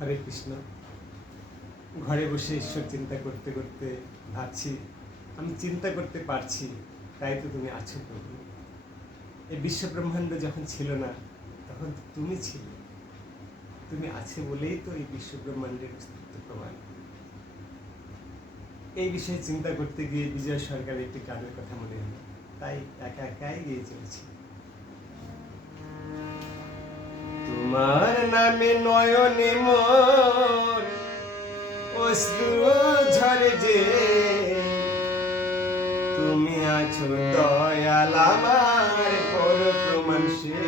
হরে কৃষ্ণ। ঘরে বসে ঈশ্বর চিন্তা করতে করতে ভাবছি, আমি চিন্তা করতে পারছি, তাই তো তুমি আছো প্রভু। এই বিশ্ব ব্রহ্মাণ্ড যখন ছিল না, তখন তো তুমি ছিলে। তুমি আছে বলেই তো এই বিশ্ব ব্রহ্মাণ্ডের অস্তিত্ব প্রমাণ। এই বিষয়ে চিন্তা করতে গিয়ে বিজয় সরকারের একটি গানের কথা মনে হলো, তাই একা একাই গিয়ে চলেছি। তোমার নামে নয়নে মোর অশ্রু ঝরে যে, তুমি আছো দয়াল আমার বড় প্রমাণ সে,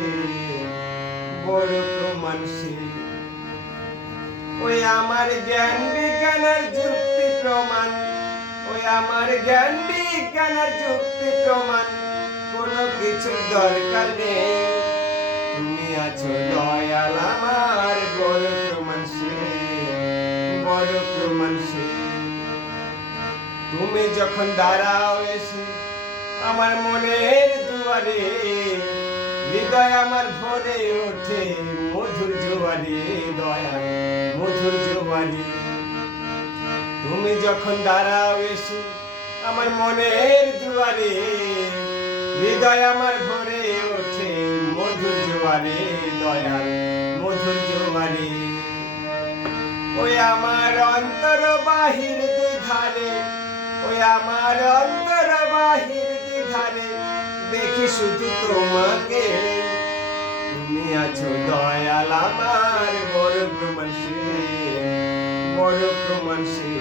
বড় প্রমাণ সে। ওই আমার জ্ঞান বিজ্ঞানের যুক্তি প্রমাণ, ওই আমার জ্ঞান বিজ্ঞানের যুক্তি প্রমাণ, কোনো কিছুর দরকার নেই। তুমি আছো দয়াল আমার বড় প্রমাণ সে, বড় প্রমাণ সে। তুমি যখন দাঁড়াও এসে আমার মনের দুয়ারে, হৃদয় আমার ভরে ওঠে মধুর জোয়ারে, দয়া মধুর জোয়ারে। তুমি যখন দাঁড়াও এসে আমার মনের দুয়ারে, হৃদয় আমার ভরে ওঠে মধুর জোয়ারে, দয়াল মধুর জোয়ারে। ওই আমার অন্তর বাহির দুধারে, ওই আমার অন্তর বাহির দুধারে, দেখি শুধু তোমাকে। তুমি আছো দয়াল আমার বড় প্রমাণ সে, বড় প্রমাণ সে।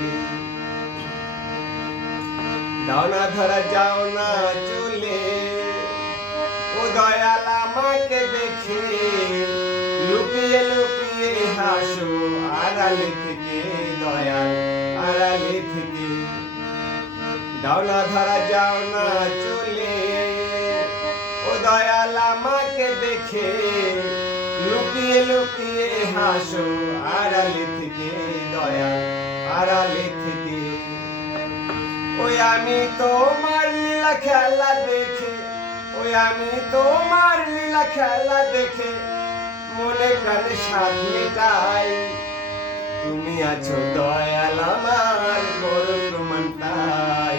দাও না ধরা যাও না চলে, ও দয়াল আমাকে দেখে, লুকিয়ে লুকিয়ে হাসো আড়ালে থেকে, দয়াল আড়ালে থেকে। দাও না ধরা যাও না চলে, ও দয়াল আমাকে দেখে, লুকিয়ে লুকিয়ে হাসো আড়ালে থেকে, দয়াল আড়ালে থেকে। ওই আমি তোমার লীলা খেলা দেখে, ওই আমি তোমার লীলা খেলা দেখে, মনে প্রাণে স্বাদ মেটাই। তুমি আছো দয়াল আমার বড় প্রমাণ তাই,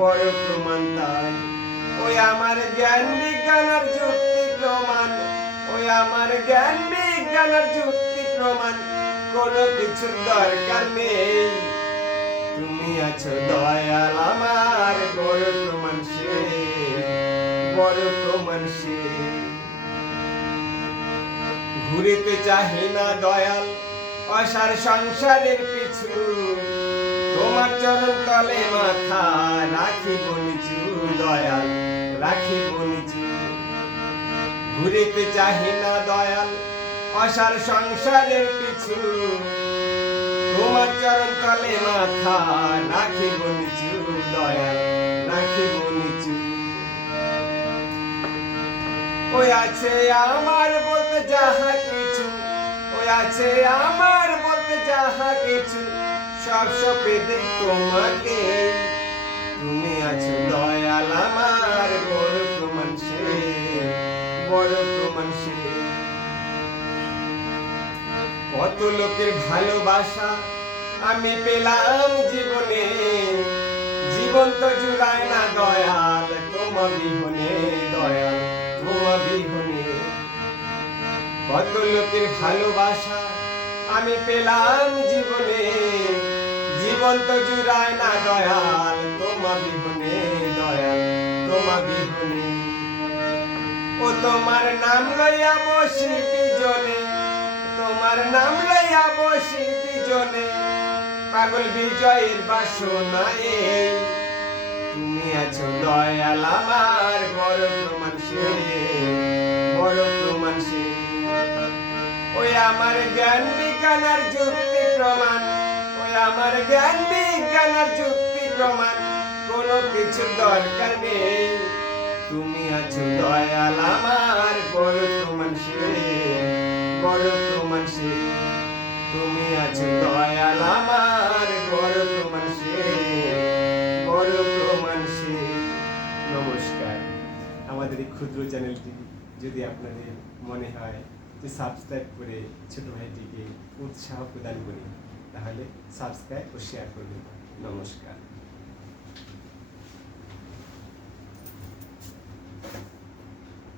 বড় প্রমাণ তাই। ওই আমার জ্ঞান বিজ্ঞানের যুক্তি প্রমাণ, ওই আমার জ্ঞান বিজ্ঞানের যুক্তি প্রমাণ, কোনো কিছুর দরকার নেই। তুমি আছো দয়াল আমার বড় প্রমাণ সে, বড় প্রমাণ সে। ঘুরিতে চাহি না দয়াল অসার সংসারের পিছু, তোমার চরণ তলে মাথা রাখিব নিচু, দয়াল রাখিব নিচু। ঘুরিতে চাহি না দয়াল অসার সংসারের পিছু, তোমার চরণ তলে মাথা রাখিব নিচু, দয়াল রাখিব নিচু। ওই আছে আমার বলতে যাহা কিছু, ওই আছে আমার বলতে যাহা কিছু, সব সপে দেই তোমাকে। তুমি আছো দয়াল আমার বড় প্রমাণ সে, বড় প্রমাণ সে। কত লোকের ভালোবাসা আমি পেলাম জীবনে, জীবন তো জুড়ায় না দয়াল তোমার বিহনে, দয়াল তোমার বিহনে। কত লোকের ভালোবাসা আমি পেলাম জীবনে, জীবন তো জুড়ায় না দয়াল তোমার বিহনে, দয়াল তোমার বিহনে। ও তোমার নাম লইয়া বসি বিজনে, তোমার নাম লইয়া বসি বিজনে, পাগল বিজয়ের বাসনায়। তুমি আছো দয়াল আমার বড় প্রমাণ সে, বড় প্রমাণ সে। ওই আমার জ্ঞান বিজ্ঞানের যুক্তি প্রমাণ, ওই আমার জ্ঞান বিজ্ঞানের যুক্তি প্রমাণ, কোনো কিছু দরকার নেই। তুমি আছো দয়াল আমার বড় প্রমাণ সে, বড় প্রমাণ সে। তুমি আছো দয়াল আমার বড় প্রমাণ সে, বড় প্রমাণ সে। নমস্কার। আমাদের এই ক্ষুদ্র চ্যানেলটি যদি আপনাদের মনে হয় যে সাবস্ক্রাইব করে ছোট ভাইটিকে উৎসাহ প্রদান করি। তাহলে সাবস্ক্রাইব ও শেয়ার করবেন। নমস্কার।